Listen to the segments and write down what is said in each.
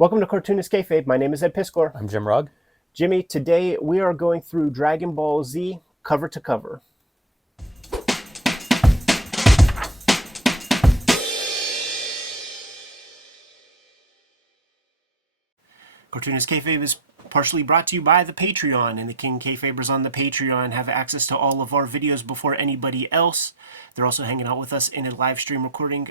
Welcome to Cartoonist Kayfabe. My name is Ed Piskor. I'm Jim Rugg. Jimmy, today we are going through Dragon Ball Z cover to cover. Cartoonist Kayfabe is partially brought to you by the Patreon, and the King Kayfabers on the Patreon have access to all of our videos before anybody else. They're also hanging out with us in a live stream recording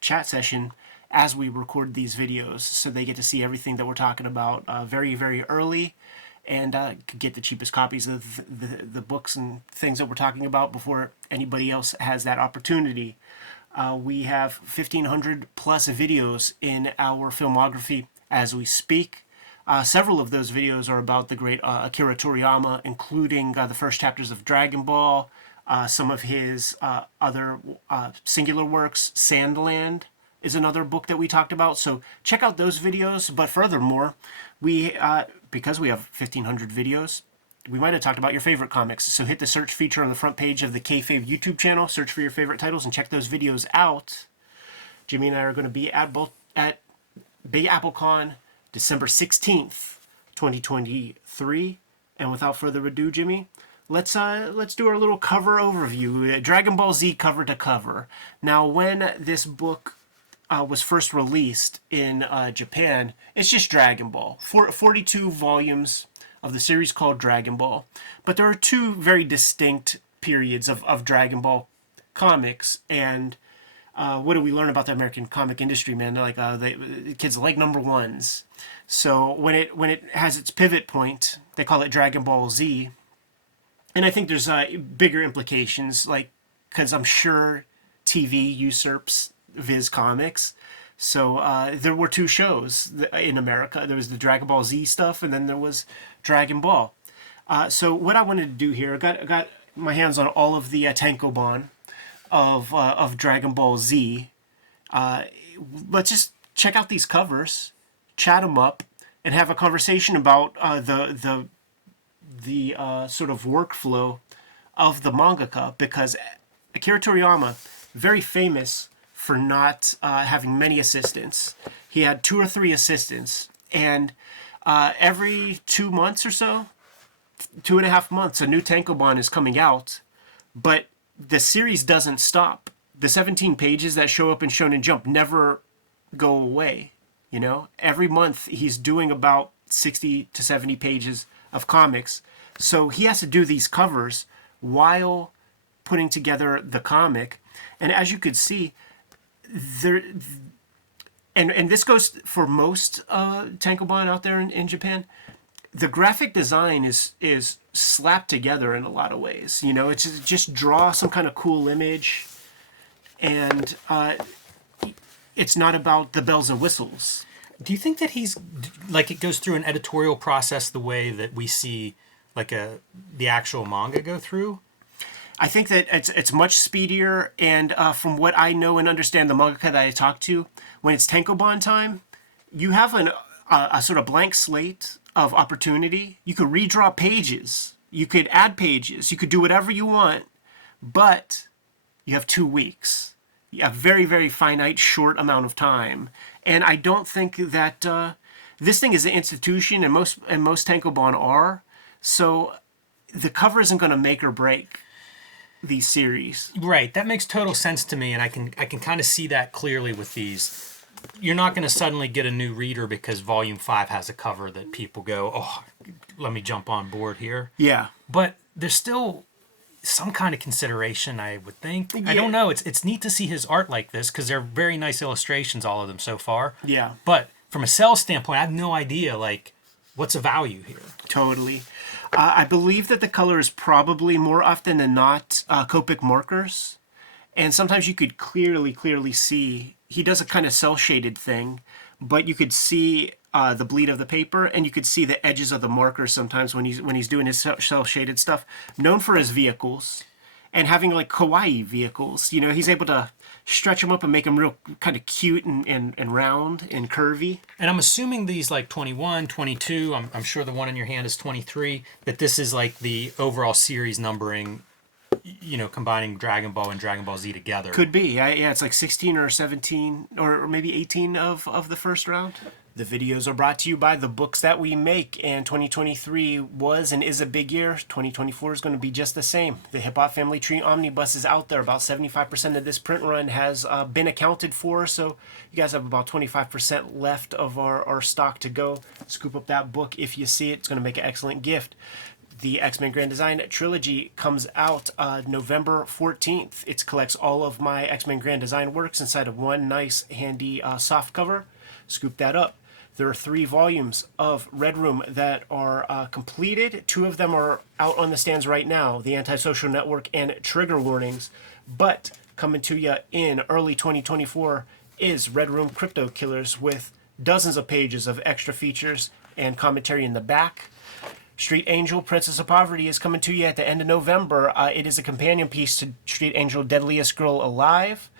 chat session as we record these videos, so they get to see everything that we're talking about very, very early, and get the cheapest copies of the books and things that we're talking about before anybody else has that opportunity. We have 1,500 plus videos in our filmography as we speak. Several of those videos are about the great Akira Toriyama, including the first chapters of Dragon Ball, some of his other singular works. Sandland is another book that we talked about, so check out those videos. But furthermore, we because we have 1,500 videos, we might have talked about your favorite comics, so hit the search feature on the front page of the Kayfabe YouTube channel, search for your favorite titles, and check those videos out. Jimmy and I are going to be at Big Apple Con December 16th, 2023. And without further ado, Jimmy, let's do our little cover overview. Dragon Ball Z cover to cover. Now, when this book was first released in Japan, it's just Dragon Ball. 42 volumes of the series called Dragon Ball. But there are two very distinct periods of Dragon Ball comics, and what do we learn about the American comic industry, man? Like the kids like number ones. So when it has its pivot point, they call it Dragon Ball Z. And I think there's bigger implications, like, because I'm sure TV usurps Viz Comics. So there were two shows in America. There was the Dragon Ball Z stuff, and then there was Dragon Ball. So what I wanted to do here, I got my hands on all of the tankobon of Dragon Ball Z. Let's just check out these covers, chat them up, and have a conversation about the sort of workflow of the mangaka, because Akira Toriyama, very famous for not having many assistants. He had 2 or 3 assistants, and every 2 months or so, 2.5 months, a new tankobon is coming out, but the series doesn't stop. The 17 pages that show up in Shonen Jump never go away. You know, every month he's doing about 60 to 70 pages of comics. So he has to do these covers while putting together the comic. And as you could see, there, and this goes for most tankobon out there in Japan, the graphic design is slapped together in a lot of ways. You know, it's just draw some kind of cool image, and it's not about the bells and whistles. Do you think that he's, like, it goes through an editorial process the way that we see, like, the actual manga go through? I think that it's much speedier, and from what I know and understand the mangaka that I talk to, when it's tankobon time, you have a sort of blank slate of opportunity. You could redraw pages, you could add pages, you could do whatever you want, but you have 2 weeks. You have very, very finite, short amount of time. And I don't think that this thing is an institution, and most tankobon are. So the cover isn't going to make or break these series. Right. That makes total sense to me, and I can kind of see that clearly with these. You're not going to suddenly get a new reader because Volume 5 has a cover that people go, oh, let me jump on board here. Yeah. But there's still some kind of consideration, I would think. Yeah. I don't know. It's neat to see his art like this because they're very nice illustrations, all of them so far. Yeah. But from a sales standpoint, I have no idea, like, what's the value here? Totally. I believe that the color is probably more often than not Copic markers. And sometimes you could clearly see, he does a kind of cel-shaded thing, but you could see the bleed of the paper, and you could see the edges of the markers sometimes when he's doing his cel-shaded stuff. Known for his vehicles, and having like kawaii vehicles. You know, he's able to stretch them up and make them real kind of cute and round and curvy. And I'm assuming these, like, 21, 22, I'm sure the one in your hand is 23, that this is like the overall series numbering, you know, combining Dragon Ball and Dragon Ball Z together. Could be. Yeah, it's like 16 or 17 or maybe 18 of the first round. The videos are brought to you by the books that we make, and 2023 was and is a big year. 2024 is going to be just the same. The Hip Hop Family Tree Omnibus is out there. About 75% of this print run has been accounted for, so you guys have about 25% left of our stock to go. Scoop up that book if you see it. It's going to make an excellent gift. The X-Men Grand Design Trilogy comes out November 14th. It collects all of my X-Men Grand Design works inside of one nice, handy soft cover. Scoop that up. There are 3 volumes of Red Room that are completed. 2 of them are out on the stands right now, The Antisocial Network and Trigger Warnings. But coming to you in early 2024 is Red Room Crypto Killers with dozens of pages of extra features and commentary in the back. Street Angel, Princess of Poverty is coming to you at the end of November. It is a companion piece to Street Angel, Deadliest Girl Alive.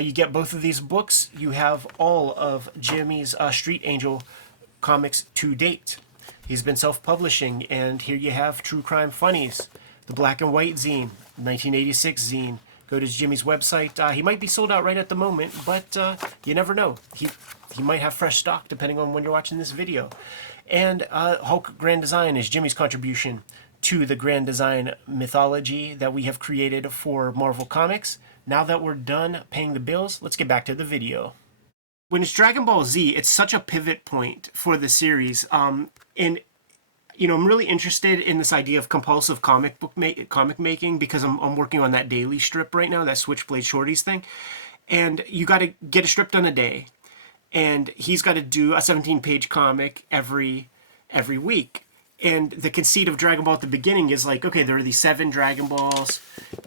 You get both of these books. You have all of Jimmy's Street Angel comics to date. He's been self-publishing, and here you have True Crime Funnies, the Black and White zine, 1986 zine. Go to Jimmy's website. He might be sold out right at the moment, but you never know. He might have fresh stock depending on when you're watching this video. And Hulk Grand Design is Jimmy's contribution to the Grand Design mythology that we have created for Marvel Comics. Now that we're done paying the bills, let's get back to the video. When it's Dragon Ball Z, it's such a pivot point for the series. And, you know, I'm really interested in this idea of compulsive comic making because I'm working on that daily strip right now, that Switchblade Shorties thing. And you got to get a strip done a day. And he's got to do a 17-page comic every week. And the conceit of Dragon Ball at the beginning is like, okay, there are these 7 Dragon Balls,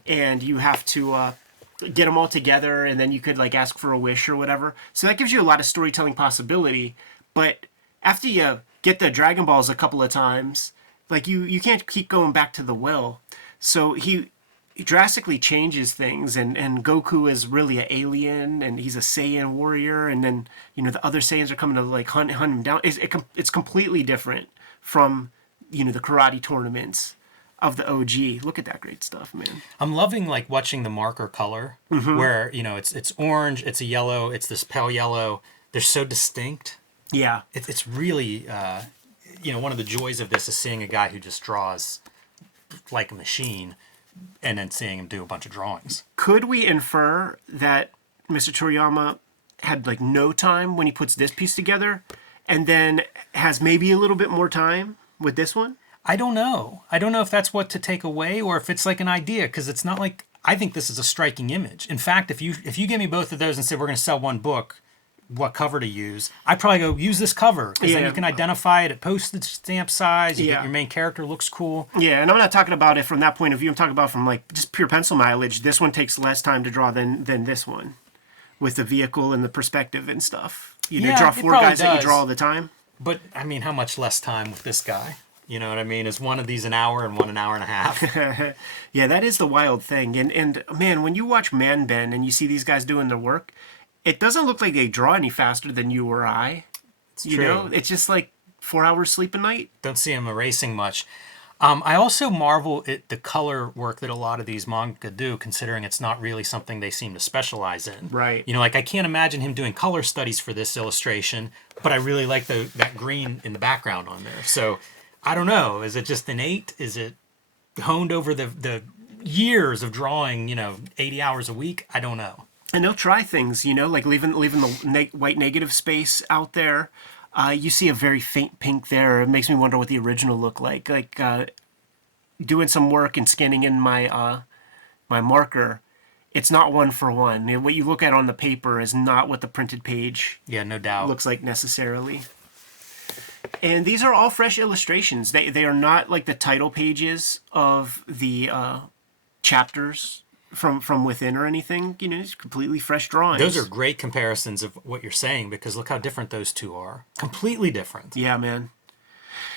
and you have to get them all together, and then you could like ask for a wish or whatever. So that gives you a lot of storytelling possibility. But after you get the Dragon Balls a couple of times, like you can't keep going back to the well. So he drastically changes things, and Goku is really an alien, and he's a Saiyan warrior, and then, you know, the other Saiyans are coming to like hunt him down. It's completely different from, you know, the karate tournaments of the OG. Look at that great stuff, man. I'm loving like watching the marker color, where, you know, it's orange, it's a yellow, it's this pale yellow. They're so distinct. Yeah, It's really, you know, one of the joys of this is seeing a guy who just draws like a machine, and then seeing him do a bunch of drawings. could we infer that Mr. Toriyama had like no time when he puts this piece together, and then has maybe a little bit more time with this one? I don't know. I don't know if that's what to take away or if it's like an idea, because it's not like, I think this is a striking image. In fact, if you give me both of those and say we're going to sell one book, what cover to use, I'd probably go use this cover, because then you can identify it at postage stamp size. You get your main character looks cool. Yeah, and I'm not talking about it from that point of view. I'm talking about from like just pure pencil mileage. This one takes less time to draw than this one, with the vehicle and the perspective and stuff. You draw 4 guys that you draw all the time. But I mean, how much less time with this guy? You know what I mean? Is one of these an hour and one an hour and a half? Yeah, that is the wild thing. And man, when you watch Man Ben and you see these guys doing their work, it doesn't look like they draw any faster than you or I. It's you true. know, it's just like 4 hours sleep a night. Don't see him erasing much. I also marvel at the color work that a lot of these manga do, considering it's not really something they seem to specialize in. Right. You know, like I can't imagine him doing color studies for this illustration, but I really like that green in the background on there. So I don't know. Is it just innate? Is it honed over the years of drawing, you know, 80 hours a week? I don't know. And they'll try things, you know, like leaving the white negative space out there. You see a very faint pink there. It makes me wonder what the original looked like. Like doing some work and scanning in my my marker, it's not one for one. What you look at on the paper is not what the printed page Yeah, no doubt. looks like necessarily. And these are all fresh illustrations. They are not like the title pages of the chapters from within or anything. You know, it's completely fresh drawings. Those are great comparisons of what you're saying, because look how different those two are. Completely different. Yeah, man.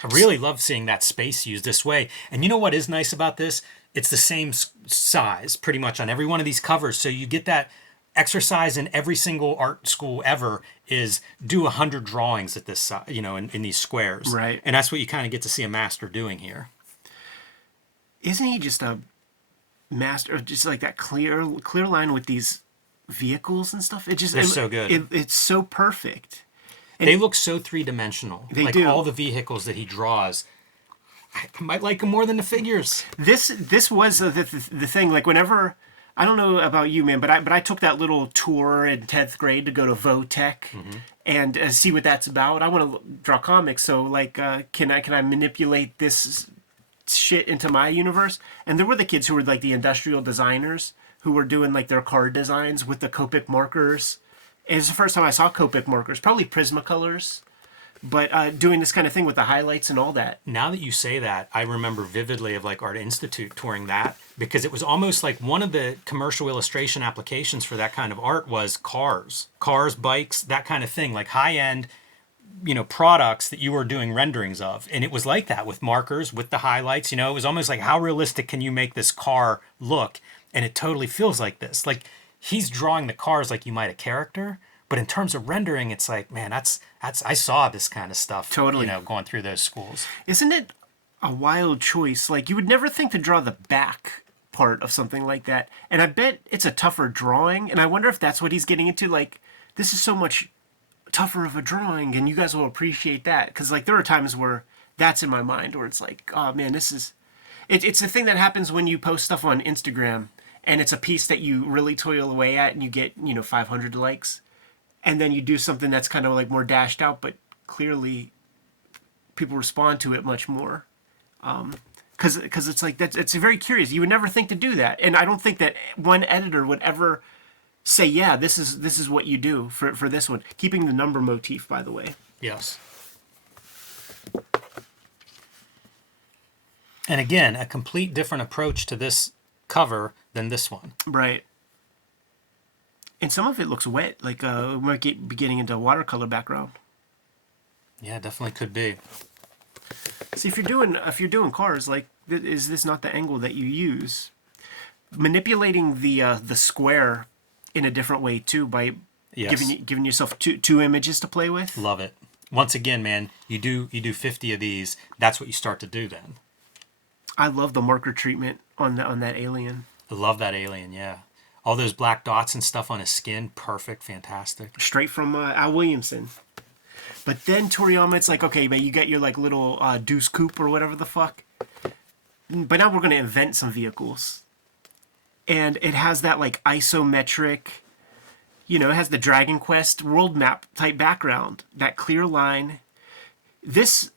I really love seeing that space used this way. And you know what is nice about this? It's the same size pretty much on every one of these covers. So you get that exercise in every single art school ever is do 100 drawings at this size, you know, in these squares. Right. And that's what you kind of get to see a master doing here. Isn't he just a master of just like that clear line with these vehicles and stuff? It just They're so good. It's so perfect. They look so three-dimensional. They like do. all the vehicles that he draws. I might like them more than the figures. This was the thing. Like whenever, I don't know about you, man, but I took that little tour in 10th grade to go to Votech and see what that's about. I want to draw comics, so like, can I manipulate this shit into my universe? And there were the kids who were like the industrial designers who were doing like their card designs with the Copic markers. It was the first time I saw Copic markers, probably Prismacolors, but doing this kind of thing with the highlights and all that. Now that you say that, I remember vividly of like Art Institute touring that, because it was almost like one of the commercial illustration applications for that kind of art was cars, bikes, that kind of thing, like high-end, products that you were doing renderings of. And it was like that with markers, with the highlights. It was almost like, how realistic can you make this car look? And it totally feels like this. Like he's drawing the cars like you might a character, but in terms of rendering, it's like, man, that's I saw this kind of stuff. Totally. Going through those schools. Isn't it a wild choice? Like you would never think to draw the back part of something like that. And I bet it's a tougher drawing. And I wonder if that's what he's getting into. Like, this is so much tougher of a drawing, and you guys will appreciate that. Because like there are times where that's in my mind, where it's like, oh man, this is. It's the thing that happens when you post stuff on Instagram, and it's a piece that you really toil away at, and you get 500 likes, and then you do something that's kind of like more dashed out, but clearly people respond to it much more. Because it's like it's very curious. You would never think to do that, and I don't think that one editor would ever say, yeah, this is what you do for this one. Keeping the number motif, by the way. Yes. And again, a complete different approach to this cover than this one. Right. And some of it looks wet, like we might be getting into a watercolor background. Yeah, definitely could be. See, if you're doing cars, like, is this not the angle that you use? Manipulating the square in a different way too, by giving yourself two images to play with. Love it. Once again, man, you do 50 of these. That's what you start to do then. I love the marker treatment on that alien. I love that alien. Yeah, all those black dots and stuff on his skin, perfect, fantastic. Straight from Al Williamson. But then Toriyama, it's like, okay, man, you get your like little Deuce Coupe or whatever the fuck. But now we're gonna invent some vehicles. And it has that like isometric, it has the Dragon Quest world map type background, that clear line. This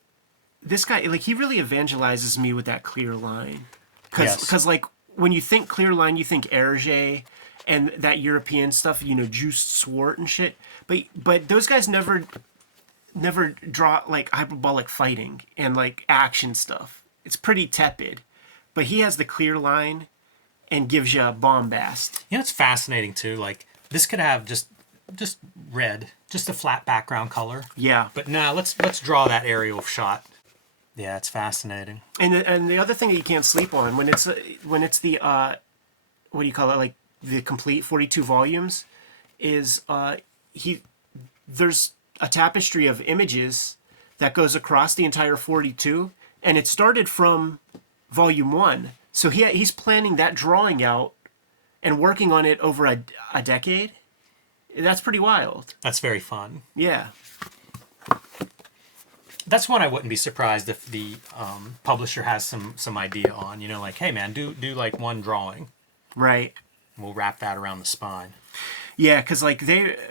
guy, like, he really evangelizes me with that clear line. Because like, when you think clear line, you think Hergé and that European stuff, Juiced Swart and shit. But those guys never draw like hyperbolic fighting and like action stuff. It's pretty tepid. But he has the clear line and gives you a bombast. It's fascinating too. Like this could have just red, just a flat background color. Yeah. But now let's draw that aerial shot. Yeah, it's fascinating. And the other thing that you can't sleep on when it's the what do you call it, like the complete 42 volumes, is there's a tapestry of images that goes across the entire 42, and it started from volume 1. So he's planning that drawing out and working on it over a decade. That's pretty wild. That's very fun. Yeah. That's one I wouldn't be surprised if the publisher has some idea on. Like, hey man, do like one drawing. Right. We'll wrap that around the spine. Yeah, because like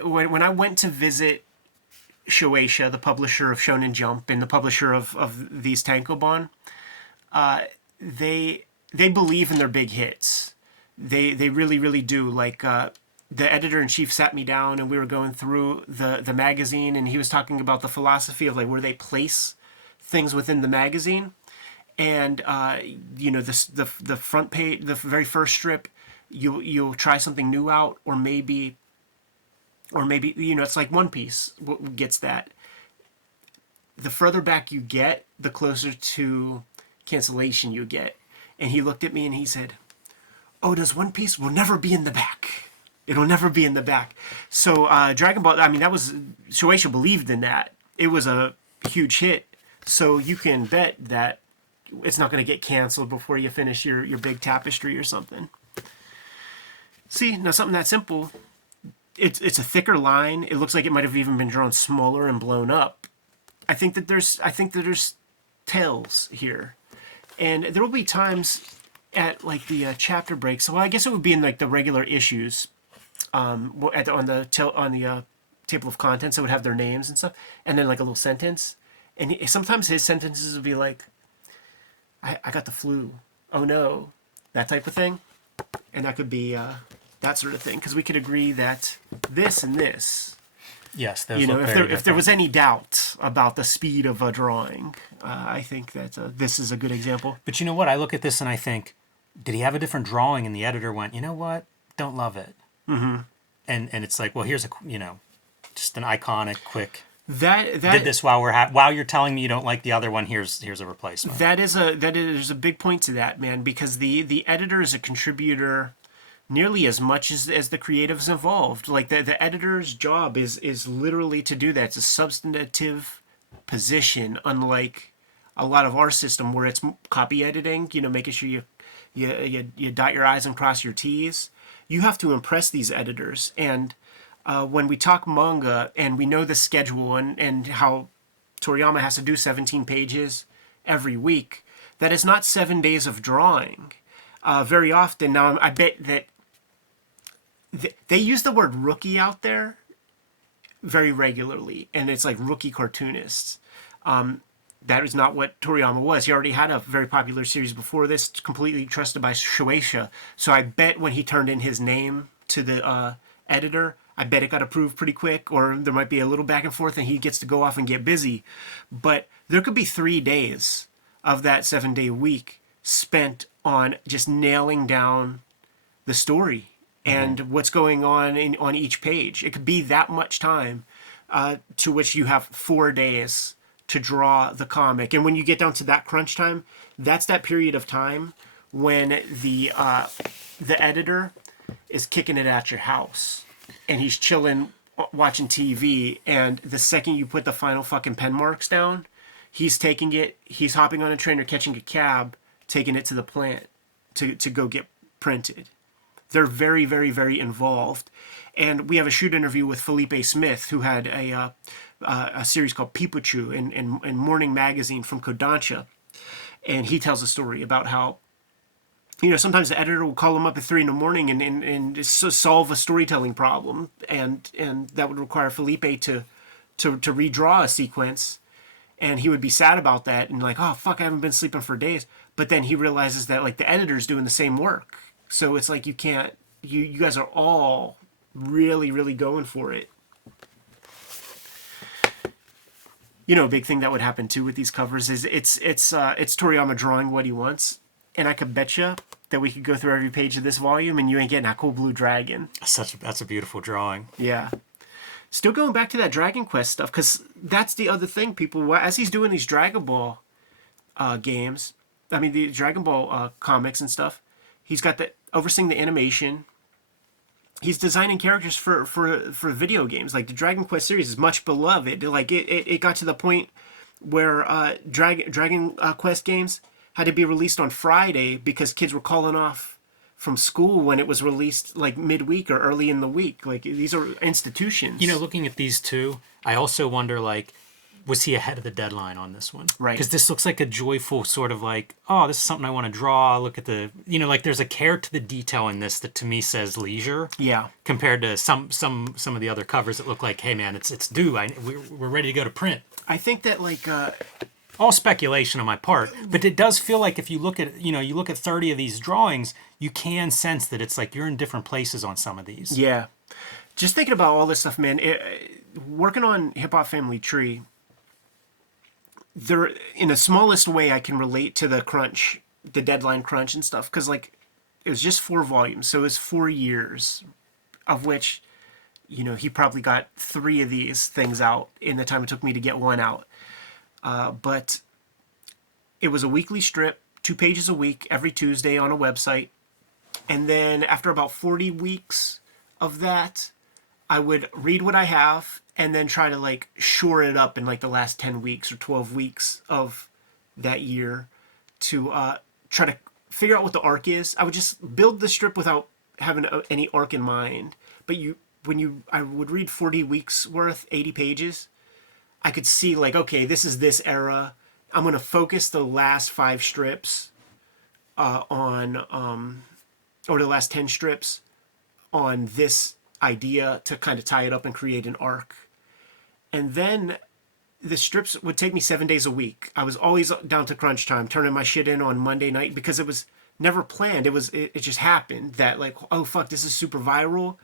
when I went to visit Shueisha, the publisher of Shonen Jump and the publisher of these Tankobon, they believe in their big hits. They really, really do. Like the editor-in-chief sat me down and we were going through the magazine, and he was talking about the philosophy of like where they place things within the magazine. And the front page, the very first strip, you'll try something new out, or maybe it's like One Piece gets that. The further back you get, the closer to cancellation you get. And he looked at me and he said, Oda's One Piece will never be in the back. It'll never be in the back. So Dragon Ball, I mean, that was, Shueisha believed in that. It was a huge hit. So you can bet that it's not going to get canceled before you finish your big tapestry or something. See, now something that simple, it's a thicker line. It looks like it might have even been drawn smaller and blown up. I think that there's tells here, and there will be times at like the chapter breaks. Well, I guess it would be in like the regular issues, on the table of contents. It would have their names and stuff, and then like a little sentence. And sometimes his sentences would be like, I got the flu. Oh no, that type of thing, and that could be that sort of thing, because we could agree that this and this. Yes, those You know, look if there was any doubt about the speed of a drawing, I think that this is a good example. But you know what? I look at this and I think, did he have a different drawing? And the editor went, you know what? Don't love it. Mm-hmm. And it's like, well, here's just an iconic, quick. That did this while you're telling me you don't like the other one. Here's a replacement. There's a big point to that, man, because the editor is a contributor nearly as much as the creatives involved. Like the editor's job is literally to do that. It's a substantive position, unlike a lot of our system where it's copy editing. You know, making sure you dot your I's and cross your T's. You have to impress these editors, and when we talk manga and we know the schedule and how Toriyama has to do 17 pages every week, that is not 7 days of drawing. Very often now, I bet that they use the word rookie out there very regularly, and it's like rookie cartoonists. That is not what Toriyama was. He already had a very popular series before this, completely trusted by Shueisha. So I bet when he turned in his name to the editor, I bet it got approved pretty quick, or there might be a little back and forth and he gets to go off and get busy. But there could be 3 days of that 7-day week spent on just nailing down the story and what's going on on each page. It could be that much time, to which you have 4 days to draw the comic. And when you get down to that crunch time, that's that period of time when the editor is kicking it at your house and he's chilling, watching TV, and the second you put the final fucking pen marks down, he's taking it, he's hopping on a train or catching a cab, taking it to the plant to go get printed. They're very, very, very involved. And we have a shoot interview with Felipe Smith, who had a series called Pipuchu in Morning Magazine from Kodansha. And he tells a story about how, you know, sometimes the editor will call him up at 3 a.m. and solve a storytelling problem. And that would require Felipe to redraw a sequence. And he would be sad about that and like, oh, fuck, I haven't been sleeping for days. But then he realizes that, like, the editor's doing the same work. So it's like you can't, you guys are all really, really going for it. You know, a big thing that would happen too with these covers is it's Toriyama drawing what he wants. And I could bet you that we could go through every page of this volume and you ain't getting that cool blue dragon. That's a beautiful drawing. Yeah. Still going back to that Dragon Quest stuff, because that's the other thing, people. As he's doing these Dragon Ball games, I mean, the Dragon Ball comics and stuff, he's got overseeing the animation. He's designing characters for video games. Like the Dragon Quest series is much beloved. Like it got to the point where Dragon Quest games had to be released on Friday because kids were calling off from school when it was released like midweek or early in the week. Like these are institutions. You know, looking at these two, I also wonder, like, was he ahead of the deadline on this one? Right. Because this looks like a joyful sort of like, oh, this is something I want to draw. Look at the, you know, like there's a care to the detail in this that to me says leisure. Yeah. Compared to some of the other covers that look like, hey man, it's due. We're ready to go to print. I think that like all speculation on my part, but it does feel like if you look at 30 of these drawings, you can sense that it's like you're in different places on some of these. Yeah. Just thinking about all this stuff, man, working on Hip Hop Family Tree, there, in the smallest way, I can relate to the deadline crunch and stuff, because like it was just 4 volumes, so it was 4 years, of which, you know, he probably got 3 of these things out in the time it took me to get 1 out. But it was a weekly strip, 2 pages a week, every Tuesday on a website, and then after about 40 weeks of that, I would read what I have and then try to like shore it up in like the last 10 weeks or 12 weeks of that year to try to figure out what the arc is. I would just build the strip without having any arc in mind. But I would read 40 weeks worth, 80 pages, I could see like, okay, this is this era. I'm going to focus the last 5 strips or the last 10 strips on this idea to kind of tie it up and create an arc. And then the strips would take me 7 days a week. I was always down to crunch time, turning my shit in on Monday night because it was never planned. It just happened that like, oh fuck, this is super viral.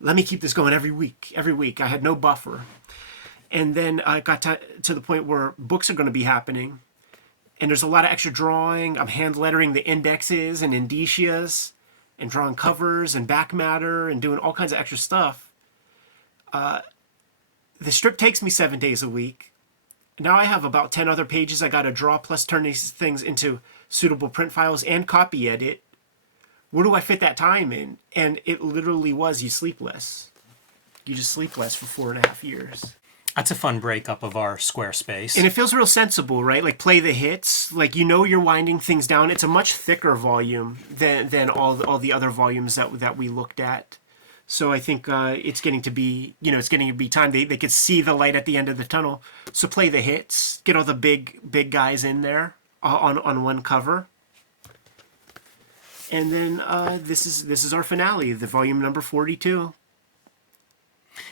Let me keep this going every week. Every week. I had no buffer. And then I got to the point where books are going to be happening. And there's a lot of extra drawing. I'm hand lettering the indexes and indicias and drawing covers and back matter and doing all kinds of extra stuff. The strip takes me 7 days a week. Now I have about 10 other pages I got to draw, plus turn these things into suitable print files and copy edit. Where do I fit that time in? And it literally was you sleep less. You just sleep less for 4.5 years. That's a fun breakup of our Squarespace. And it feels real sensible, right? Like play the hits. Like you're winding things down. It's a much thicker volume than all the other volumes that we looked at. So I think it's getting to be, it's getting to be time. They could see the light at the end of the tunnel. So play the hits. Get all the big guys in there on one cover. And then this is our finale, the volume number 42.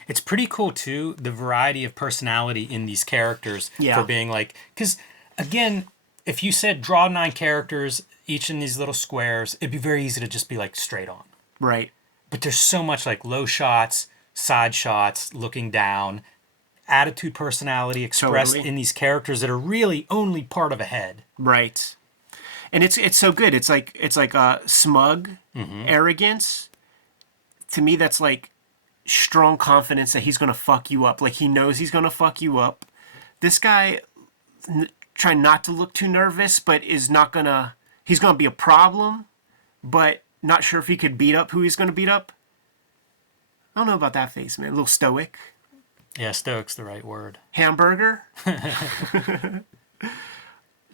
It's pretty cool too, the variety of personality in these characters for being like, because again, if you said draw 9 characters, each in these little squares, it'd be very easy to just be like straight on. Right. But there's so much like low shots, side shots, looking down, attitude, personality expressed in these characters that are really only part of a head. Right. And it's so good. It's like smug arrogance. To me, that's like strong confidence that he's going to fuck you up. Like he knows he's going to fuck you up. This guy trying not to look too nervous, but he's going to be a problem, but not sure if he could beat up who he's going to beat up. I don't know about that face, man. A little stoic. Yeah, stoic's the right word. Hamburger.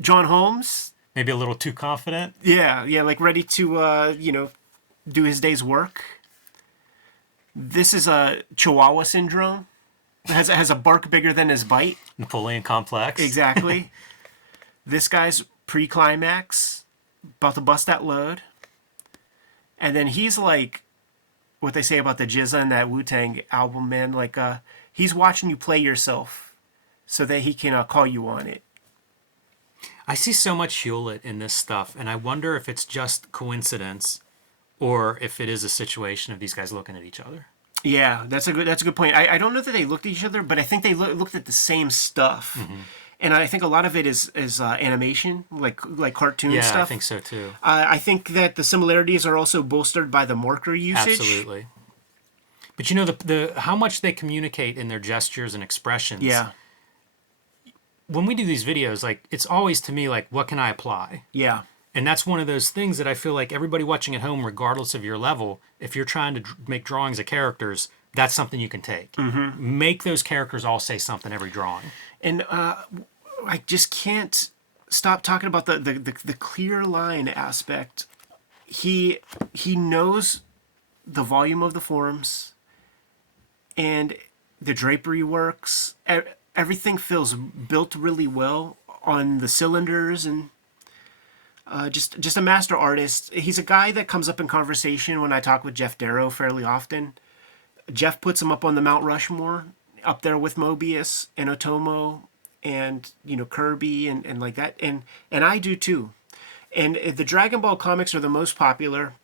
John Holmes. Maybe a little too confident. Yeah, like ready to, do his day's work. This is a Chihuahua syndrome. It has a bark bigger than his bite. Napoleon complex. Exactly. This guy's pre-climax, about to bust that load. And then he's like, what they say about the Jizza and that Wu-Tang album, man. Like, he's watching you play yourself so that he can call you on it. I see so much Hewlett in this stuff, and I wonder if it's just coincidence or if it is a situation of these guys looking at each other. Yeah, that's a good point. I don't know that they looked at each other, but I think they looked at the same stuff. Mm-hmm. And I think a lot of it is animation, like cartoon stuff. Yeah, I think so too. I think that the similarities are also bolstered by the marker usage. Absolutely. But the how much they communicate in their gestures and expressions. Yeah. When we do these videos, like it's always to me like, what can I apply? Yeah. And that's one of those things that I feel like everybody watching at home, regardless of your level, if you're trying to make drawings of characters, that's something you can take. Mm-hmm. Make those characters all say something every drawing. And I just can't stop talking about the clear line aspect. He knows the volume of the forms, and the drapery works. Everything feels built really well on the cylinders, and just a master artist. He's a guy that comes up in conversation when I talk with Jeff Darrow fairly often. Jeff puts him up on the Mount Rushmore, up there with Mobius and Otomo and Kirby and like that, and I do too. And the Dragon Ball comics are the most popular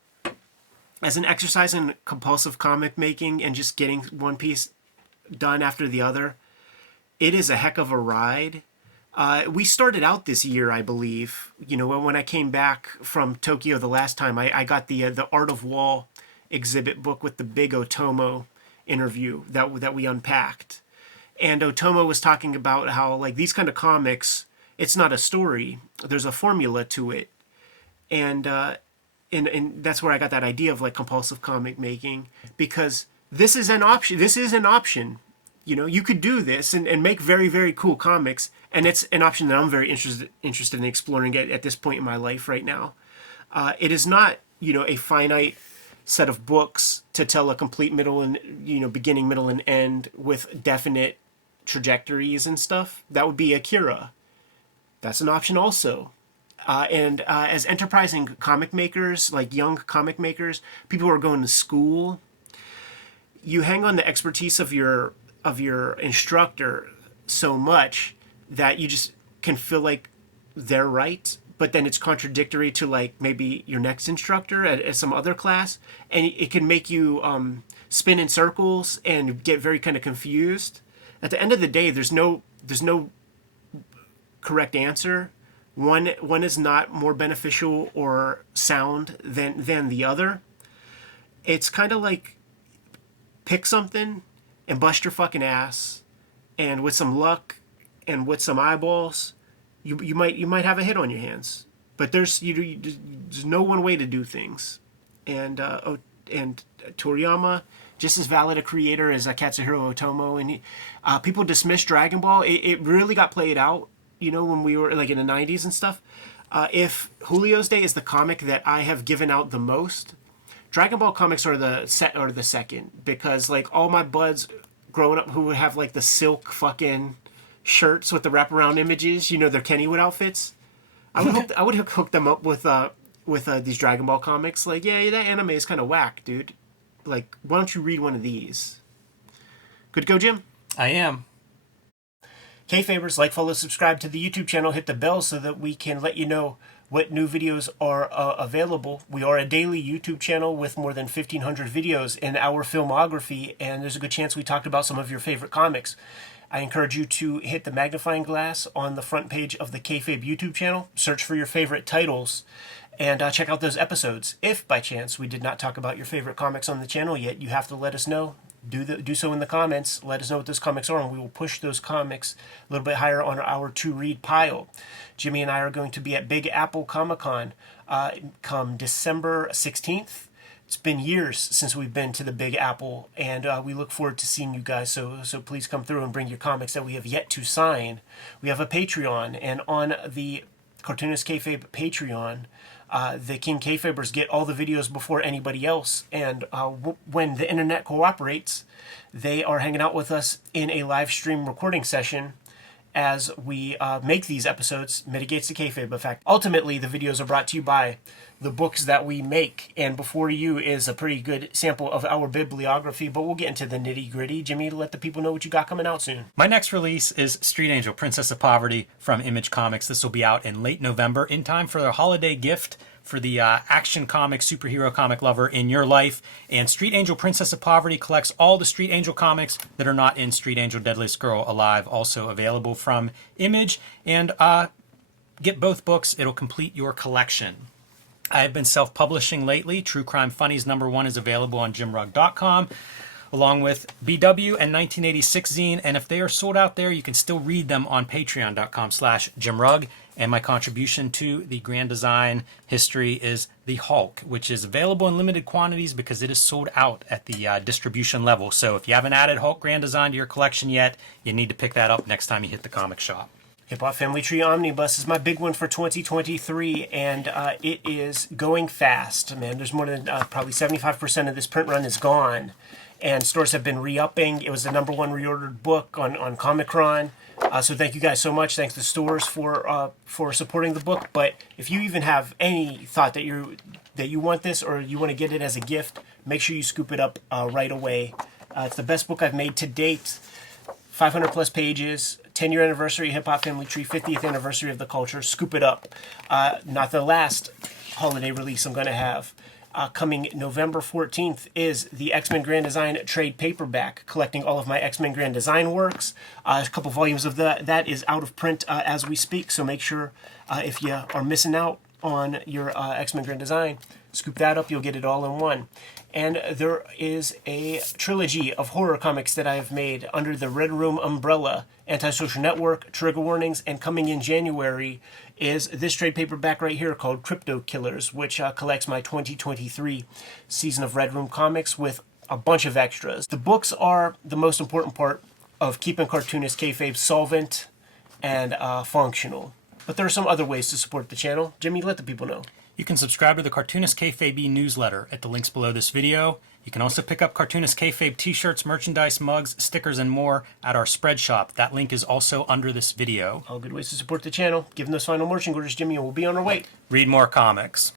as an exercise in compulsive comic making and just getting one piece done after the other. It is a heck of a ride. We started out this year, I believe. When I came back from Tokyo the last time, I got the Art of Wall exhibit book with the big Otomo interview that we unpacked. And Otomo was talking about how like these kind of comics, it's not a story. There's a formula to it. And that's where I got that idea of like compulsive comic making, because this is an option. This is an option. You could do this and make very, very cool comics. And it's an option that I'm very interested in exploring at this point in my life right now. It is not, a finite, set of books to tell a complete middle and, beginning, middle, and end with definite trajectories and stuff, that would be Akira. That's an option also. And as enterprising comic makers, like young comic makers, people who are going to school, you hang on the expertise of your instructor so much that you just can feel like they're right, but then it's contradictory to like maybe your next instructor at some other class, and it can make you spin in circles and get very kind of confused. At the end of the day, there's no correct answer. One is not more beneficial or sound than the other. It's kind of like pick something and bust your fucking ass, and with some luck and with some eyeballs, you might have a hit on your hands. But there's no one way to do things, and Toriyama, just as valid a creator as Katsuhiro Otomo, and people dismiss Dragon Ball. It really got played out, when we were like in the 90s and stuff. If Julio's Day is the comic that I have given out the most, Dragon Ball comics are the second, because like all my buds growing up who would have like the silk fucking shirts with the wraparound images, their Kennywood outfits, I would hook them up with these Dragon Ball comics. Like, yeah, that anime is kind of whack, dude. Like, why don't you read one of these? Good to go, Jim? I am. Kayfabers, like, follow, subscribe to the YouTube channel, hit the bell so that we can let you know what new videos are available. We are a daily YouTube channel with more than 1,500 videos in our filmography, and there's a good chance we talked about some of your favorite comics. I encourage you to hit the magnifying glass on the front page of the Kayfabe YouTube channel, search for your favorite titles, and check out those episodes. If, by chance, we did not talk about your favorite comics on the channel yet, you have to let us know. Do so in the comments. Let us know what those comics are, and we will push those comics a little bit higher on our to-read pile. Jimmy and I are going to be at Big Apple Comic-Con come December 16th. It's been years since we've been to the Big Apple, and we look forward to seeing you guys, so please come through and bring your comics that we have yet to sign. We have a Patreon, and on the Cartoonist Kayfabe Patreon, the King Kayfabers get all the videos before anybody else, and when the internet cooperates, they are hanging out with us in a live stream recording session as we make these episodes. Mitigates the kayfabe effect. Ultimately, the videos are brought to you by the books that we make, and before you is a pretty good sample of our bibliography, but we'll get into the nitty-gritty. Jimmy, let the people know what you got coming out soon. My next release is Street Angel, Princess of Poverty from Image Comics. This will be out in late November, in time for their holiday gift for the action comic, superhero comic lover in your life. And Street Angel, Princess of Poverty collects all the Street Angel comics that are not in Street Angel, Deadliest Girl Alive, also available from Image. And get both books. It'll complete your collection. I've been self-publishing lately. True Crime Funnies #1 is available on jimrugg.com, along with BW and 1986 zine. And if they are sold out there, you can still read them on patreon.com/jimrugg. And my contribution to the Grand Design history is the Hulk, which is available in limited quantities because it is sold out at the distribution level. So if you haven't added Hulk Grand Design to your collection yet, you need to pick that up next time you hit the comic shop. Hip Hop Family Tree Omnibus is my big one for 2023, and it is going fast, man. There's more than probably 75% of this print run is gone, and stores have been re-upping. It was the #1 reordered book on Comic-Con, so thank you guys so much. Thanks to stores for supporting the book. But if you even have any thought that you want this or you want to get it as a gift, make sure you scoop it up right away. It's the best book I've made to date. 500 plus pages, 10-year anniversary, Hip Hop Family Tree, 50th anniversary of the culture. Scoop it up. Not the last holiday release I'm going to have. Coming November 14th is the X-Men Grand Design trade paperback, collecting all of my X-Men Grand Design works. A couple volumes of that is out of print as we speak, so make sure if you are missing out on your X-Men Grand Design, scoop that up. You'll get it all in one. And there is a trilogy of horror comics that I have made under the Red Room umbrella, Antisocial Network, Trigger Warnings, and coming in January is this trade paperback right here called Crypto Killers, which collects my 2023 season of Red Room comics with a bunch of extras. The books are the most important part of keeping Cartoonist Kayfabe solvent and functional. But there are some other ways to support the channel. Jimmy, let the people know. You can subscribe to the Cartoonist Kayfabe newsletter at the links below this video. You can also pick up Cartoonist Kayfabe t-shirts, merchandise, mugs, stickers, and more at our spread shop. That link is also under this video. All good ways to support the channel. Give them those final marching orders, Jimmy, and we'll be on our way. Read more comics.